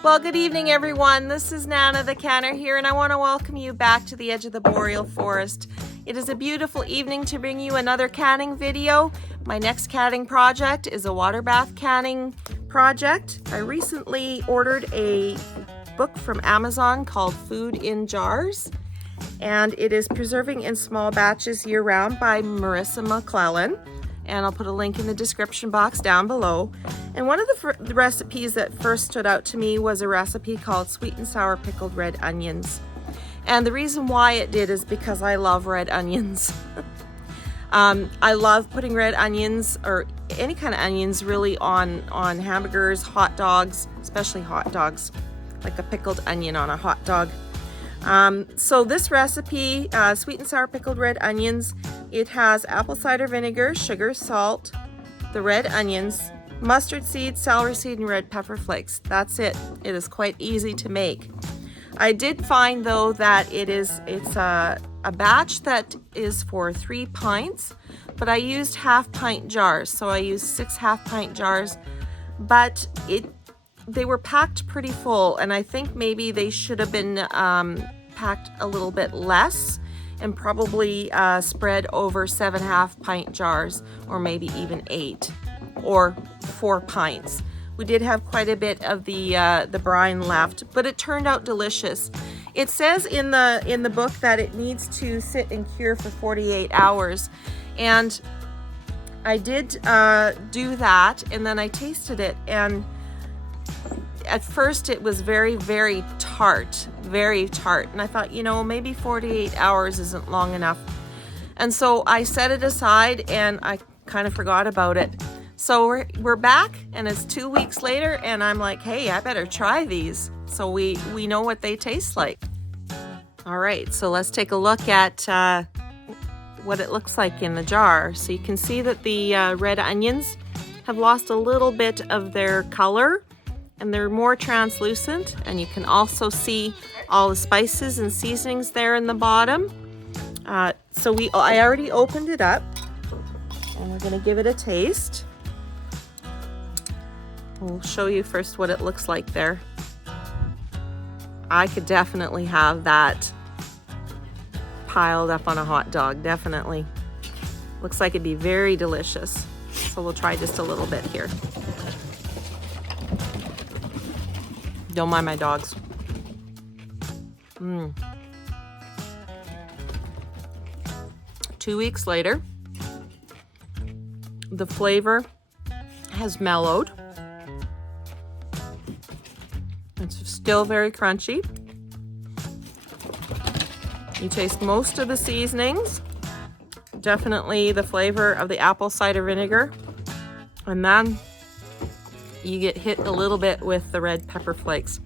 Well, good evening, everyone. This is Nana the canner here, and I want to welcome you back to the edge of the boreal forest. It is a beautiful evening to bring you another canning video. My next canning project is a water bath canning project. I recently ordered a book from Amazon called Food in Jars, and it is Preserving in Small Batches Year-Round by Marissa McClellan. And I'll put a link in the description box down below. And one of the recipes that first stood out to me was a recipe called sweet and sour pickled red onions. And the reason why it did is because I love red onions. I love putting red onions, or any kind of onions really, on hamburgers, hot dogs, especially hot dogs, like a pickled onion on a hot dog. So this recipe, sweet and sour pickled red onions, it has apple cider vinegar, sugar, salt, the red onions, mustard seed, celery seed, and red pepper flakes. That's it. It is quite easy to make. I did find though that it's a batch that is for 3 pints, but I used half-pint jars, so I used 6 half-pint jars, but they were packed pretty full, and I think maybe they should have been packed a little bit less and probably spread over 7 half-pint jars, or maybe even 8 or 4 pints. We did have quite a bit of the brine left, but it turned out delicious. It says in the book that it needs to sit and cure for 48 hours, and I did do that, and then I tasted it, and at first it was very, very tart, and I thought, you know, maybe 48 hours isn't long enough. And so I set it aside and I kind of forgot about it. So we're back, and it's 2 weeks later, and I'm like, hey, I better try these so we know what they taste like. All right, so let's take a look at what it looks like in the jar. So you can see that the red onions have lost a little bit of their color, and they're more translucent, and you can also see all the spices and seasonings there in the bottom. I already opened it up, and we're gonna give it a taste. We'll show you first what it looks like there. I could definitely have that piled up on a hot dog, definitely. Looks like it'd be very delicious. So we'll try just a little bit here. Don't mind my dogs. 2 weeks later, the flavor has mellowed. It's still very crunchy. You taste most of the seasonings, definitely the flavor of the apple cider vinegar, and then you get hit a little bit with the red pepper flakes,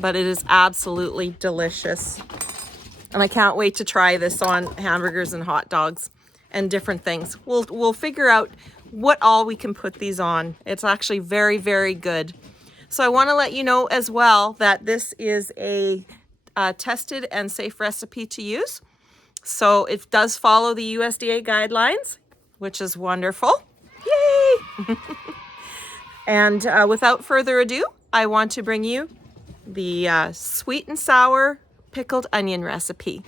but it is absolutely delicious. And I can't wait to try this on hamburgers and hot dogs and different things. We'll figure out what all we can put these on. It's actually very, very good. So I want to let you know as well that this is a tested and safe recipe to use. So it does follow the USDA guidelines, which is wonderful. Yay! And without further ado, I want to bring you the sweet and sour pickled onion recipe.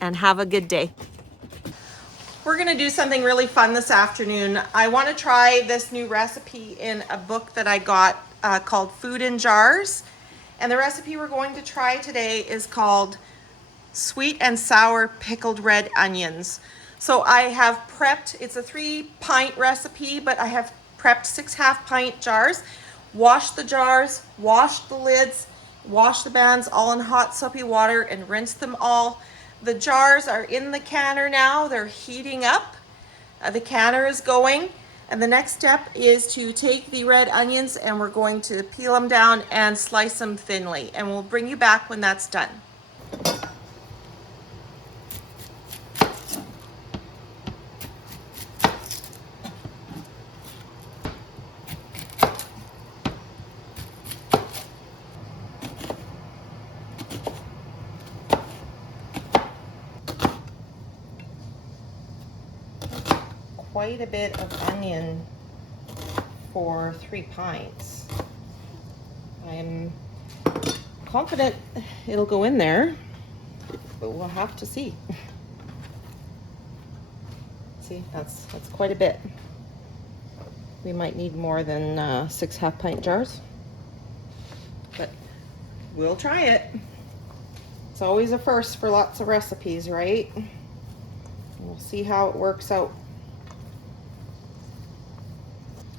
And have a good day. We're gonna do something really fun this afternoon. I wanna try this new recipe in a book that I got called Food in Jars. And the recipe we're going to try today is called sweet and sour pickled red onions. So I have prepped, it's a 3-pint recipe, but I have prepped 6 half-pint jars. Wash the jars, wash the lids, wash the bands all in hot soapy water, and rinse them all. The jars are in the canner now. They're heating up. The canner is going. And the next step is to take the red onions, and we're going to peel them down and slice them thinly. And we'll bring you back when that's done. Quite a bit of onion for 3 pints. I'm confident it'll go in there, but we'll have to see. See, that's quite a bit. We might need more than 6 half-pint jars, but we'll try it. It's always a first for lots of recipes, right? We'll see how it works out.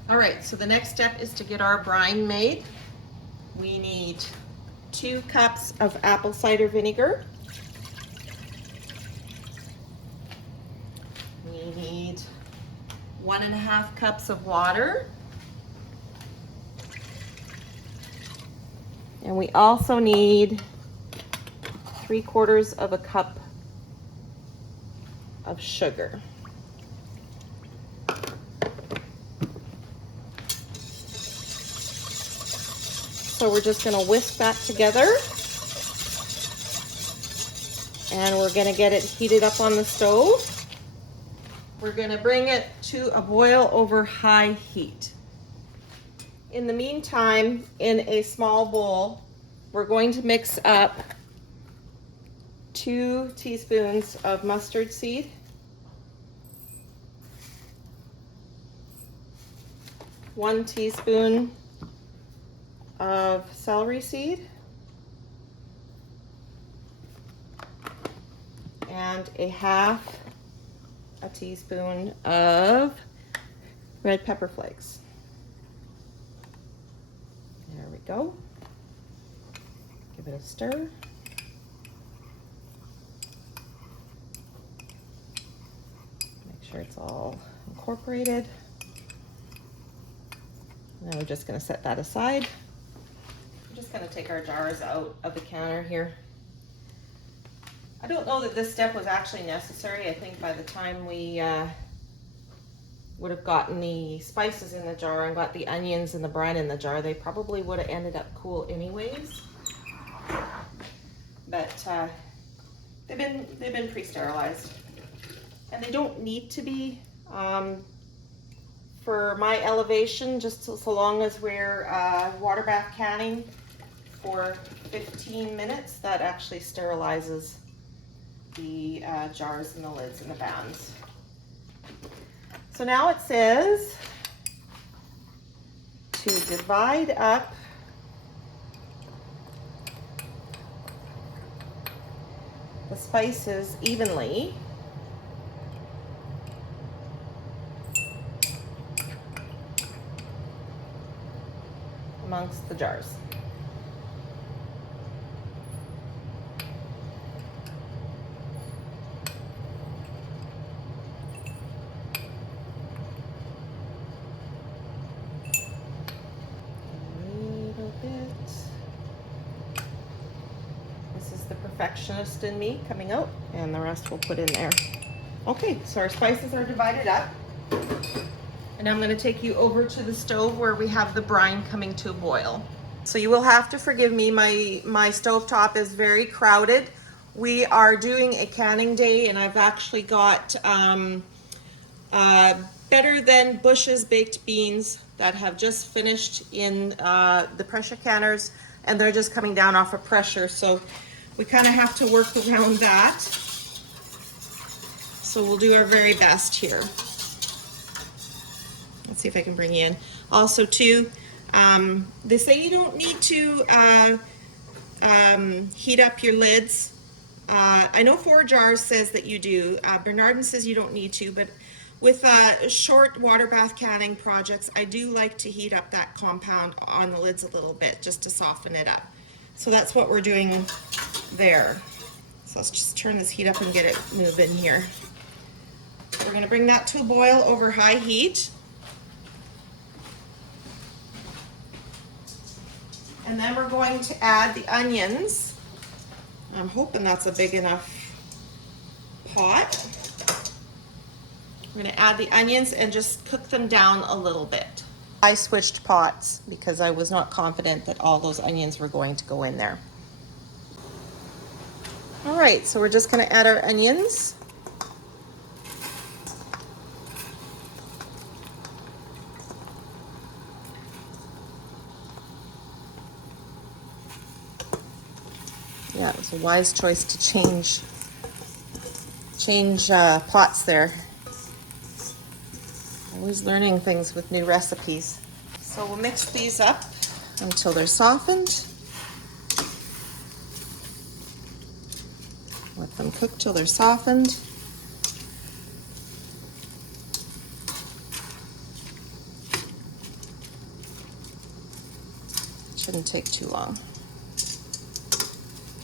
All right, so the next step is to get our brine made. We need 2 cups of apple cider vinegar. We need 1.5 cups of water. And we also need 3/4 of a cup of sugar. So we're just gonna whisk that together, and we're gonna get it heated up on the stove. We're gonna bring it to a boil over high heat. In the meantime, in a small bowl, we're going to mix up 2 teaspoons of mustard seed, 1 teaspoon of celery seed, and 1/2 teaspoon of red pepper flakes. There we go. Give it a stir. Make sure it's all incorporated. Now we're just going to set that aside. I'm just going to take our jars out of the counter here. I don't know that this step was actually necessary. I think by the time we would have gotten the spices in the jar and got the onions and the brine in the jar, they probably would have ended up cool anyways. But they've been pre-sterilized, and they don't need to be. For my elevation, just so long as we're water bath canning for 15 minutes, that actually sterilizes the jars and the lids and the bands. So now it says to divide up the spices evenly amongst the jars. Perfectionist in me coming out, and the rest we'll put in there. Okay, so our spices are divided up, and I'm going to take you over to the stove where we have the brine coming to a boil. So you will have to forgive me, my stove top is very crowded. We are doing a canning day, and I've actually got Better Than Bush's baked beans that have just finished in the pressure canners, and they're just coming down off of pressure, so we kind of have to work around that. So we'll do our very best here. Let's see if I can bring you in. Also too, they say you don't need to heat up your lids. I know 4 Jars says that you do. Bernardin says you don't need to, but with short water bath canning projects, I do like to heat up that compound on the lids a little bit just to soften it up. So that's what we're doing there. So let's just turn this heat up and get it moving here. We're going to bring that to a boil over high heat. And then we're going to add the onions. I'm hoping that's a big enough pot. We're going to add the onions and just cook them down a little bit. I switched pots because I was not confident that all those onions were going to go in there. All right, so we're just going to add our onions. Yeah, it was a wise choice to change pots there. Always learning things with new recipes. So we'll mix these up until they're softened. Let them cook till they're softened. Shouldn't take too long.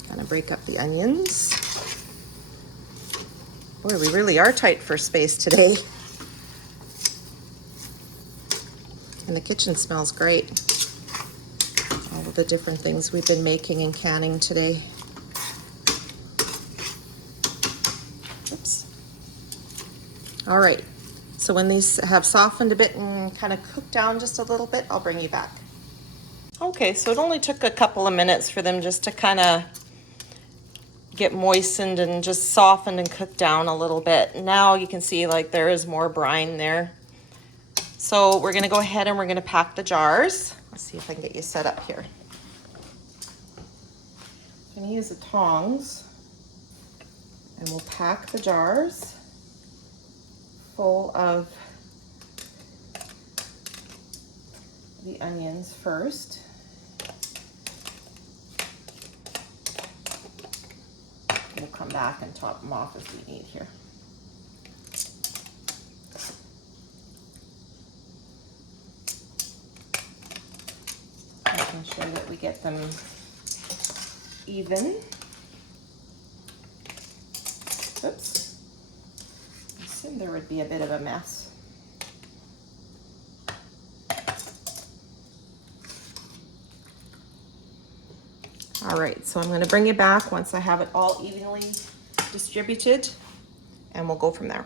Kind of break up the onions. Boy, we really are tight for space today. And the kitchen smells great. All of the different things we've been making and canning today. Oops. All right, so when these have softened a bit and kind of cooked down just a little bit, I'll bring you back. Okay, so it only took a couple of minutes for them just to kind of get moistened and just softened and cooked down a little bit. Now you can see like there is more brine there. So we're gonna go ahead and we're gonna pack the jars. Let's see if I can get you set up here. I'm gonna use the tongs and we'll pack the jars full of the onions first. We'll come back and top them off if we need here. Making sure that we get them even. Oops. I assumed there would be a bit of a mess. All right, so I'm going to bring you back once I have it all evenly distributed, and we'll go from there.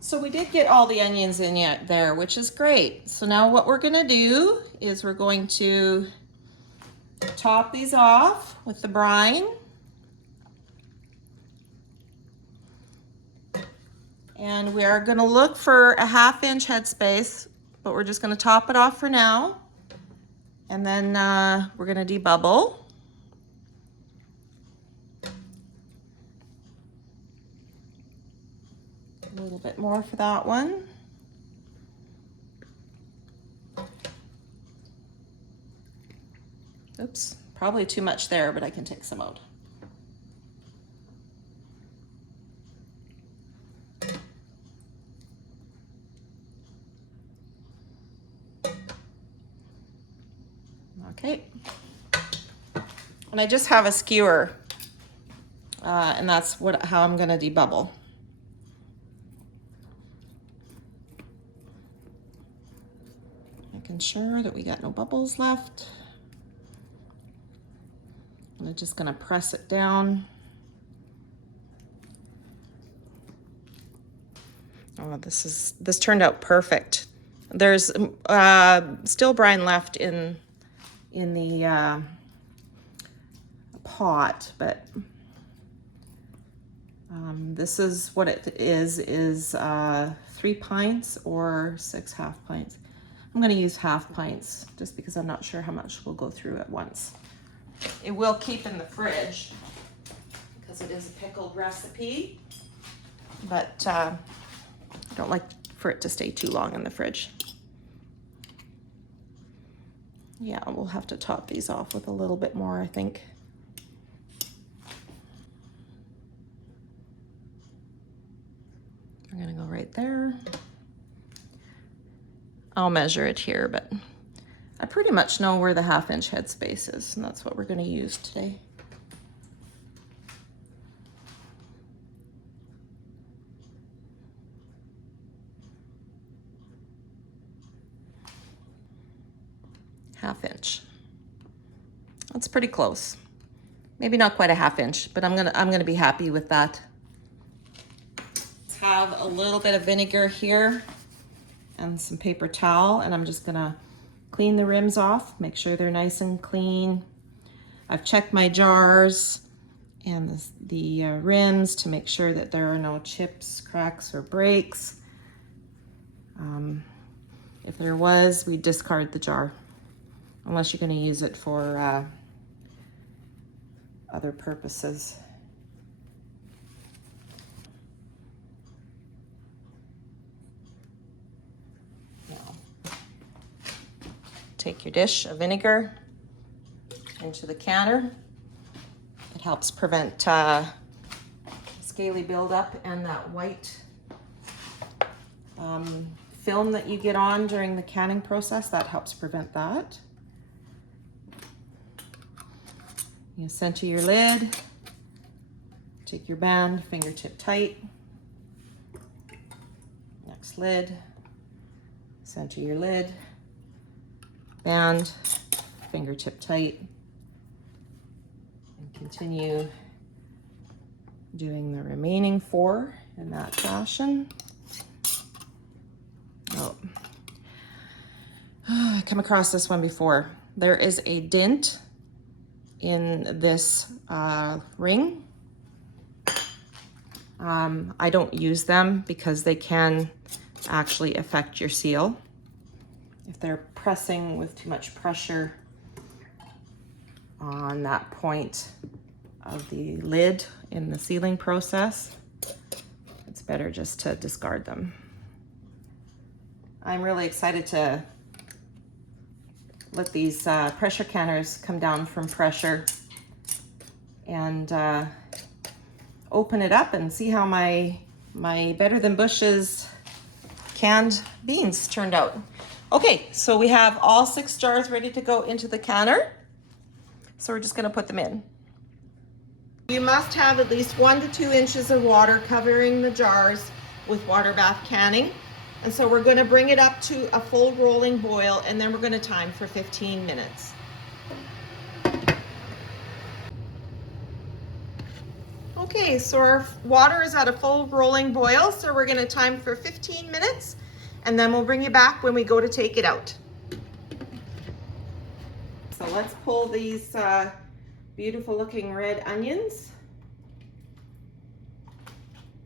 So we did get all the onions in yet there, which is great. So now what we're going to do is we're going to top these off with the brine. And we are going to look for a 1/2 inch headspace, but we're just going to top it off for now. And then we're gonna debubble. A little bit more for that one. Oops, probably too much there, but I can take some out. Okay, and I just have a skewer, and that's how I'm gonna debubble. Making sure that we got no bubbles left. I'm just gonna press it down. Oh, this turned out perfect. There's still brine left in the pot, but this is what it is 3 pints or 6 1/2 pints. I'm going to use 1/2 pints just because I'm not sure how much we'll go through at once. It will keep in the fridge because it is a pickled recipe, but I don't like for it to stay too long in the fridge. Yeah, we'll have to top these off with a little bit more, I think. I'm gonna go right there. I'll measure it here, but I pretty much know where the 1/2 inch headspace is, and that's what we're gonna use today. Half inch. That's pretty close. Maybe not quite a 1/2 inch, but I'm gonna be happy with that. Let's have a little bit of vinegar here and some paper towel, and I'm just gonna clean the rims off, make sure they're nice and clean. I've checked my jars and the rims to make sure that there are no chips, cracks, or breaks. If there was, we discard the jar, unless you're going to use it for other purposes. Now, take your dish of vinegar into the canner. It helps prevent scaly buildup and that white film that you get on during the canning process. That helps prevent that. You center your lid, take your band, fingertip tight. Next lid, center your lid, band, fingertip tight, and continue doing the remaining 4 in that fashion. Oh, I come across this one before. There is a dent in this ring. I don't use them because they can actually affect your seal. If they're pressing with too much pressure on that point of the lid in the sealing process, it's better just to discard them. I'm really excited to let these pressure canners come down from pressure and open it up and see how my Better Than Bush's canned beans turned out. Okay, so we have all 6 jars ready to go into the canner. So we're just gonna put them in. You must have at least 1 to 2 inches of water covering the jars with water bath canning. And so we're gonna bring it up to a full rolling boil, and then we're gonna time for 15 minutes. Okay, so our water is at a full rolling boil, so we're gonna time for 15 minutes, and then we'll bring you back when we go to take it out. So let's pull these beautiful looking red onions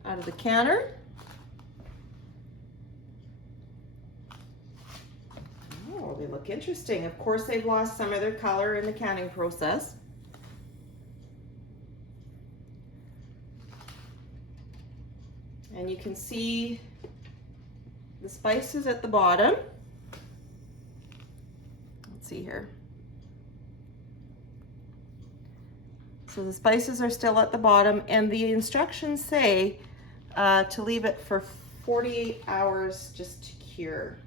out of the canner. Oh, they look interesting. Of course, they've lost some of their color in the canning process. And you can see the spices at the bottom. Let's see here. So the spices are still at the bottom, and the instructions say to leave it for 48 hours just to cure.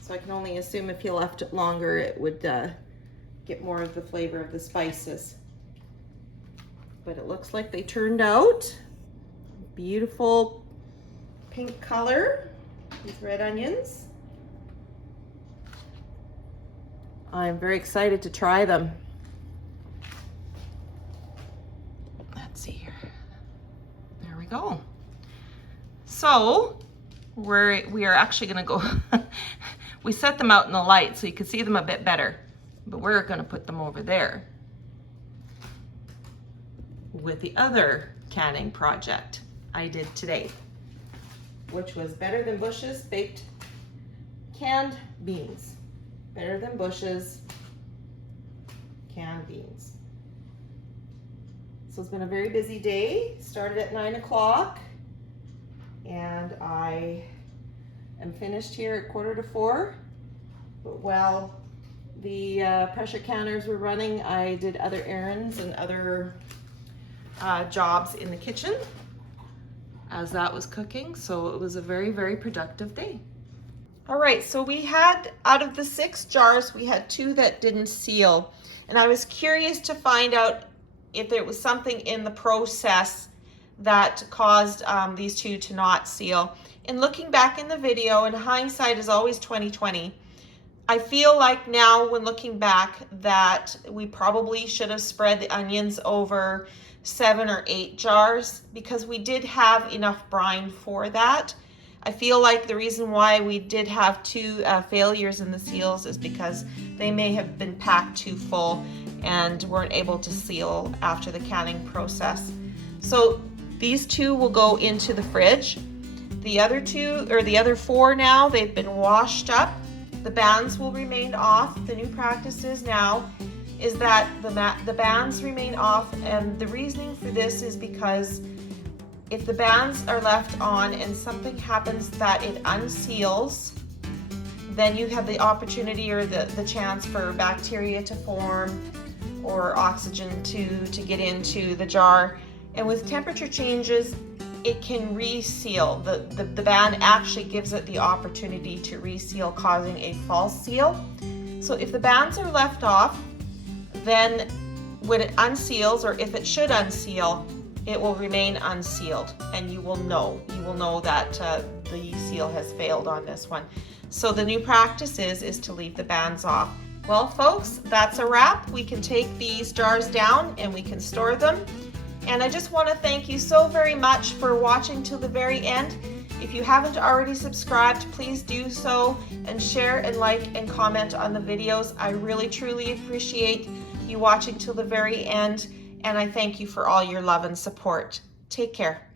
So I can only assume if you left it longer, it would get more of the flavor of the spices. But it looks like they turned out. Beautiful pink color, these red onions. I'm very excited to try them. Let's see here. There we go. So we are actually gonna go, we set them out in the light so you can see them a bit better, but we're gonna put them over there with the other canning project I did today, which was Better Than Bush's baked canned beans. Better Than Bush's canned beans. So it's been a very busy day. Started at 9 o'clock, and I am finished here at 3:45. But while the pressure canners were running, I did other errands and other jobs in the kitchen as that was cooking. So it was a very, very productive day. All right, so we had, out of the 6 jars, we had 2 that didn't seal. And I was curious to find out if there was something in the process that caused these 2 to not seal. In looking back in the video, and hindsight is always 20/20, I feel like now when looking back that we probably should have spread the onions over 7 or 8 jars, because we did have enough brine for that. I feel like the reason why we did have 2 failures in the seals is because they may have been packed too full and weren't able to seal after the canning process. So these 2 will go into the fridge. The other 2, or the other 4 now, they've been washed up. The bands will remain off. The new practice is now is that the bands remain off, and the reasoning for this is because if the bands are left on and something happens that it unseals, then you have the opportunity or the chance for bacteria to form or oxygen to get into the jar. And with temperature changes, it can reseal. The band actually gives it the opportunity to reseal, causing a false seal. So if the bands are left off, then when it unseals, or if it should unseal, it will remain unsealed, and you will know that the seal has failed on this one. So the new practice is to leave the bands off. Well, folks, that's a wrap. We can take these jars down and we can store them. And I just want to thank you so very much for watching till the very end. If you haven't already subscribed, please do so, and share and like and comment on the videos. I really truly appreciate you watching till the very end, and I thank you for all your love and support. Take care.